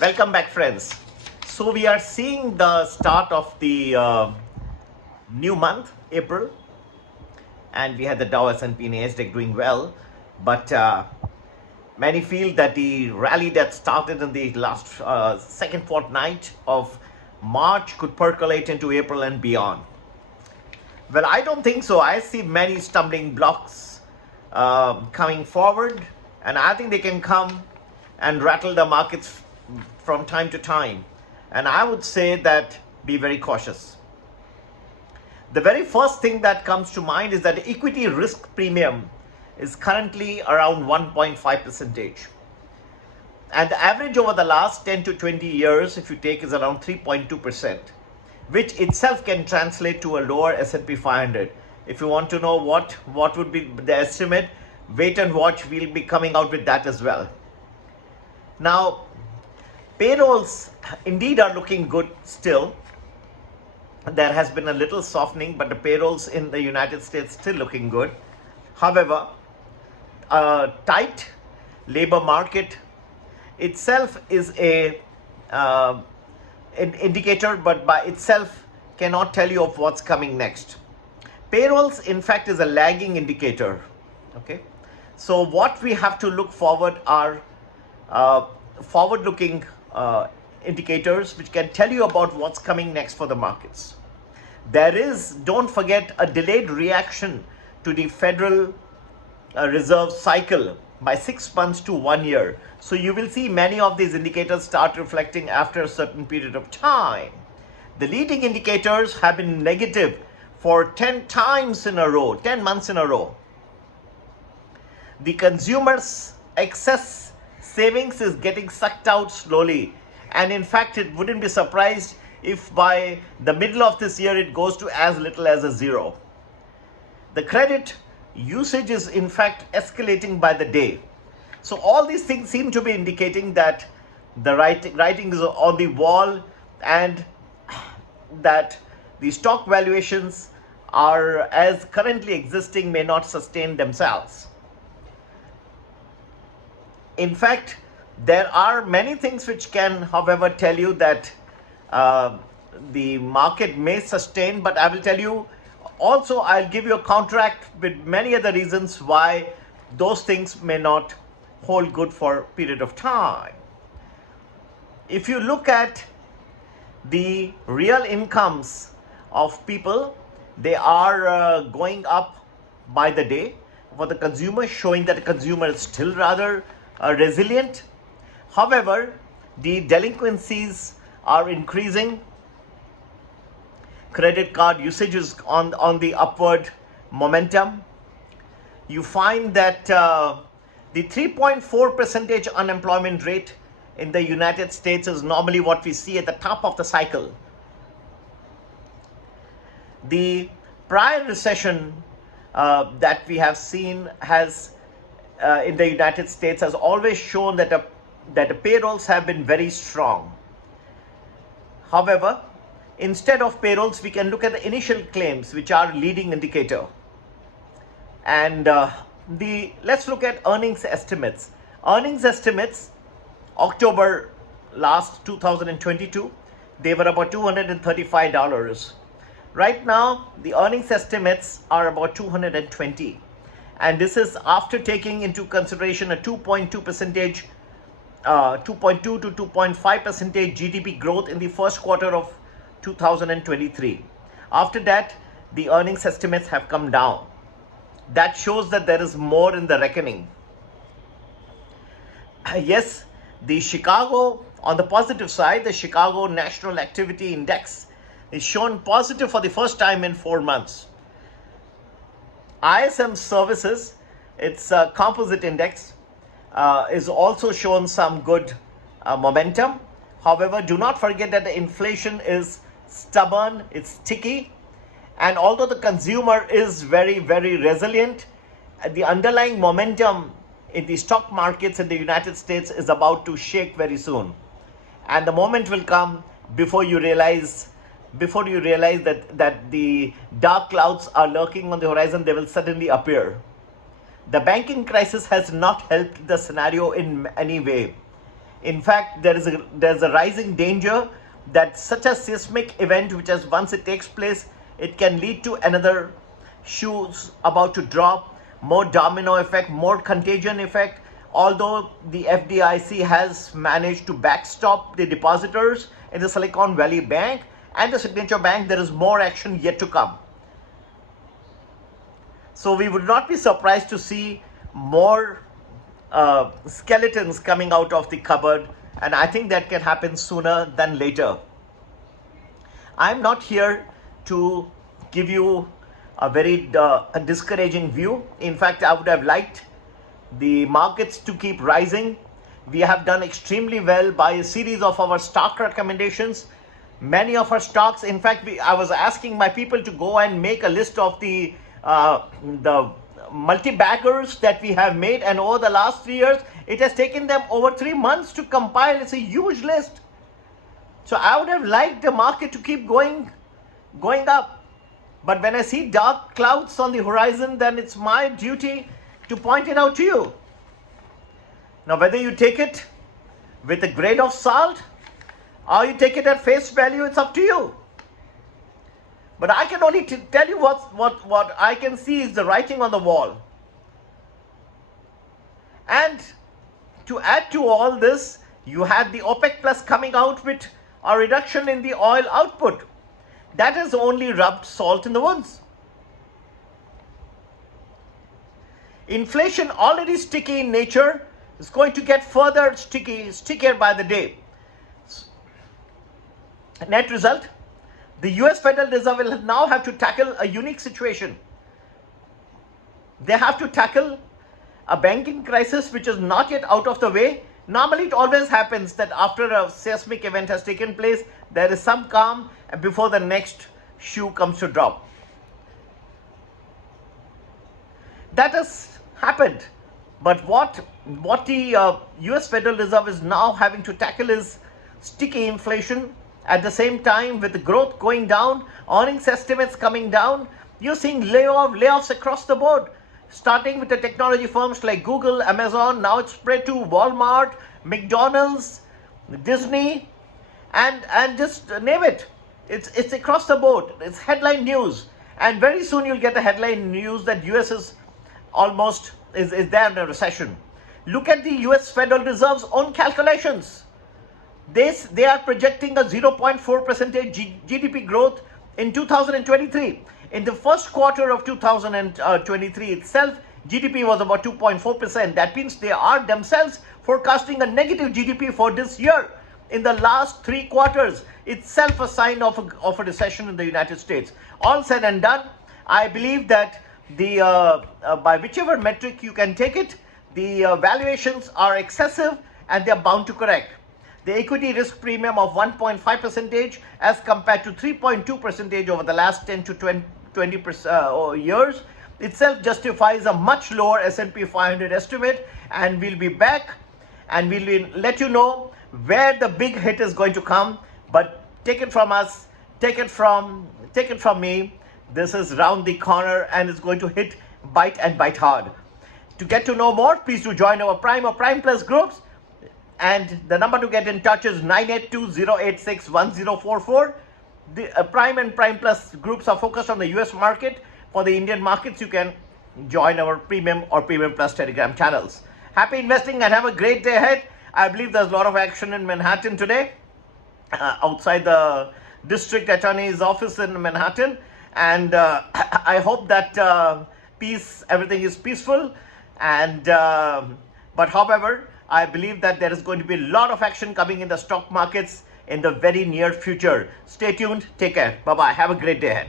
Welcome back, friends. So we are seeing the start of the new month, April, and we had the Dow, S&P, and Nasdaq doing well, but many feel that the rally that started in the last second fortnight of March could percolate into April and beyond. Well, I don't think so. I see many stumbling blocks coming forward, and I think they can come and rattle the markets from time to time. And I would say that be very cautious. The very first thing that comes to mind is that the equity risk premium is currently around 1.5%. And the average over the last 10 to 20 years, if you take, is around 3.2%, which itself can translate to a lower S&P 500. If you want to know what would be the estimate, wait and watch. We'll be coming out with that as well. Now, payrolls indeed are looking good still. There has been a little softening, but the payrolls in the United States still looking good. However, a tight labor market itself is an indicator, but by itself cannot tell you of what's coming next. Payrolls, in fact, is a lagging indicator. Okay, so what we have to look forward are forward-looking indicators which can tell you about what's coming next for the markets. There is, don't forget, a delayed reaction to the Federal Reserve cycle by 6 months to 1 year. So you will see many of these indicators start reflecting after a certain period of time. The leading indicators have been negative for 10 times in a row, 10 months in a row. The consumers' excess savings is getting sucked out slowly. And in fact, it wouldn't be surprised if by the middle of this year it goes to as little as a zero. The credit usage is in fact escalating by the day. So all these things seem to be indicating that the writing is on the wall, and that the stock valuations are, as currently existing, may not sustain themselves. In fact, there are many things which can, however, tell you that the market may sustain, but I will tell you also, I'll give you a counteract with many other reasons why those things may not hold good for a period of time. If you look at the real incomes of people, they are going up by the day for the consumer, showing that the consumer is still rather resilient. However, the delinquencies are increasing. Credit card usage is on the upward momentum. You find that the 3.4% unemployment rate in the United States is normally what we see at the top of the cycle. The prior recession that we have seen has in the United States has always shown that the payrolls have been very strong. However, instead of payrolls, we can look at the initial claims, which are leading indicator. And let's look at earnings estimates. Earnings estimates, October last 2022, they were about $235. Right now, the earnings estimates are about $220. And this is after taking into consideration a 2.2% 2.2 to 2.5% GDP growth in the first quarter of 2023. After that, the earnings estimates have come down. That shows that there is more in the reckoning. Yes, the Chicago, on the positive side, the Chicago National Activity Index is shown positive for the first time in 4 months. ISM Services, its composite index, is also shown some good momentum. However, do not forget that the inflation is stubborn, it's sticky, and although the consumer is very, very resilient, the underlying momentum in the stock markets in the United States is about to shake very soon. And the moment will come before you realize that the dark clouds are lurking on the horizon. They will suddenly appear. The banking crisis has not helped the scenario in any way. In fact, there's a rising danger that such a seismic event, which is once it takes place, it can lead to another shoes about to drop, more domino effect, more contagion effect. Although the FDIC has managed to backstop the depositors in the Silicon Valley Bank and the Signature Bank, there is more action yet to come. So we would not be surprised to see more skeletons coming out of the cupboard, and I think that can happen sooner than later. I'm not here to give you a very discouraging view. In fact, I would have liked the markets to keep rising. We have done extremely well by a series of our stock recommendations. Many of our stocks, in fact, I was asking my people to go and make a list of the multi-baggers that we have made, and over the last 3 years, it has taken them over 3 months to compile. It's a huge list. So I would have liked the market to keep going up. But when I see dark clouds on the horizon, then it's my duty to point it out to you. Now, whether you take it with a grain of salt or you take it at face value, it's up to you. But I can only tell you what I can see is the writing on the wall. And to add to all this, you had the OPEC Plus coming out with a reduction in the oil output. That has only rubbed salt in the wounds. Inflation, already sticky in nature, is going to get further stickier by the day. Net result, the US Federal Reserve will now have to tackle a unique situation. They have to tackle a banking crisis which is not yet out of the way. Normally, it always happens that after a seismic event has taken place, there is some calm before the next shoe comes to drop. That has happened. But what the US Federal Reserve is now having to tackle is sticky inflation. At the same time, with the growth going down, earnings estimates coming down, you're seeing layoffs across the board, starting with the technology firms like Google, Amazon. Now it's spread to Walmart, McDonald's, Disney, and just name it. It's across the board. It's headline news, and very soon you'll get the headline news that US is almost is there in a recession. Look at the US Federal Reserve's own calculations. They are projecting a 0.4% GDP growth in 2023. In the first quarter of 2023 itself, GDP was about 2.4%. That means they are themselves forecasting a negative GDP for this year. In the last 3 quarters, itself a sign of a recession in the United States. All said and done, I believe that by whichever metric you can take it, the valuations are excessive and they are bound to correct. The equity risk premium of 1.5% as compared to 3.2% over the last 10 to 20 years itself justifies a much lower S&P 500 estimate, and we'll be back and we'll let you know where the big hit is going to come. But take it from us, take it from me. This is round the corner and it's going to hit, bite and bite hard. To get to know more, please do join our Prime or Prime Plus groups. And the number to get in touch is 982-086-1044. The Prime and Prime Plus groups are focused on the US market. For the Indian markets, you can join our Premium or Premium Plus Telegram channels. Happy investing and have a great day ahead. I believe there's a lot of action in Manhattan today, outside the district attorney's office in Manhattan. And I hope that everything is peaceful. And but however, I believe that there is going to be a lot of action coming in the stock markets in the very near future. Stay tuned. Take care. Bye-bye. Have a great day ahead.